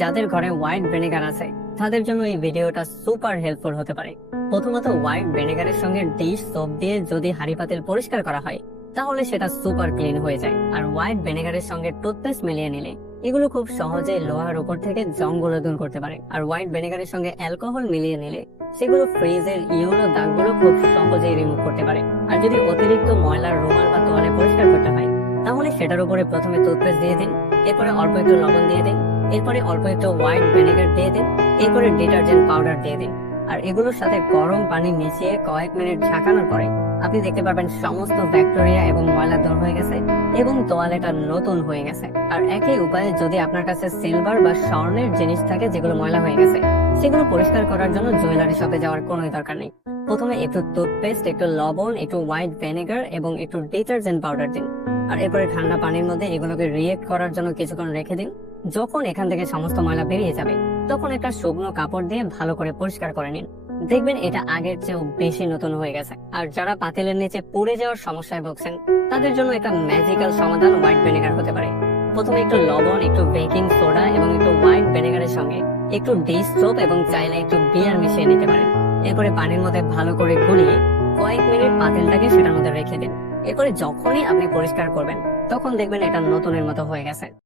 যাদের ঘরে white vinegar আছে, তাদের জন্য এই ভিডিওটা সুপার হেল্পফুল হতে পারে। প্রথমত হোয়াইট ভিনেগারের সঙ্গে ডিশ সোপ দিয়ে যদি হাঁড়ি পাতিল পরিষ্কার করা হয়, তাহলে সেটা সুপার ক্লিন হয়ে যায়। আর হোয়াইট ভিনেগারের সঙ্গে টুথপেস্ট মিলিয়ে নিলে, এগুলো খুব সহজে লোহার উপর থেকে জংগুলো দূর করতে পারে। আর হোয়াইট ভিনেগারের সঙ্গে অ্যালকোহল মিলিয়ে নিলে, সেগুলো ফ্রিজের ইউরো দাগগুলো খুব সহজেই রিমুভ করতে পারে। আর যদি অতিরিক্ত ময়লার রুমাল বা তোয়ালে পরিষ্কার করতে হয়, তাহলে সেটার উপরে প্রথমে টুথপেস্ট দিয়ে দিন, এরপরে অল্প একটু লবণ দিয়ে দিন এরপরে অল্প একটু হোয়াইট ভিনেগার দিয়ে দিন, এরপরে ডিটারজেন্ট পাউডার দিয়ে দিন। আর এগুলোর সাথে গরম পানি মিশিয়ে কয়েক মিনিট ঝাঁকানোর পরে আপনি দেখতে পারবেন সমস্ত ব্যাকটেরিয়া এবং ময়লা দূর হয়ে গেছে এবং তোয়ালেটা নতুন হয়ে গেছে। আর একই উপায়ে যদি আপনার কাছে সিলভার বা স্বর্ণের জিনিস থাকে যেগুলো ময়লা হয়ে গেছে, সেগুলো পরিষ্কার করার জন্য জুয়েলারি শপে যাওয়ার কোনো দরকার নেই। প্রথমে একটু টুথপেস্ট একটু লবণ, একটু হোয়াইট ভিনেগার এবং একটু ডিটারজেন্ট পাউডার দিন। আর এরপরে ঠান্ডা পানির মধ্যে এগুলোকে রিয়েক্ট করার জন্য কিছুক্ষণ রেখে দিন। যখন এখান থেকে সমস্ত ময়লা বেরিয়ে যাবে, তখন একটা শুকনো কাপড় দিয়ে ভালো করে পরিষ্কার করে নিন। দেখবেন এটা আগের চেয়েও বেশি নতুন হয়ে গেছে। আর যারা পাতিলের নিচে পুড়ে যাওয়ার সমস্যায় ভুগছেন, তাদের জন্য একটা ম্যাজিক্যাল সমাধান হোয়াইট ভিনেগার হতে পারে। প্রথমে একটু লবণ, একটু বেকিং সোডা এবং একটু হোয়াইট ভিনেগারের সঙ্গে একটু ডিশ সোপ এবং চাইলে একটু বিয়ার মিশিয়ে নিতে পারেন। এরপরে পানির মধ্যে ভালো করে গুলিয়ে কয়েক মিনিট পাতিলটাকে সেটার মধ্যে রেখে দিন। এরপরে যখনই আপনি পরিষ্কার করবেন, তখন দেখবেন এটা নতুনের মতো হয়ে গেছে।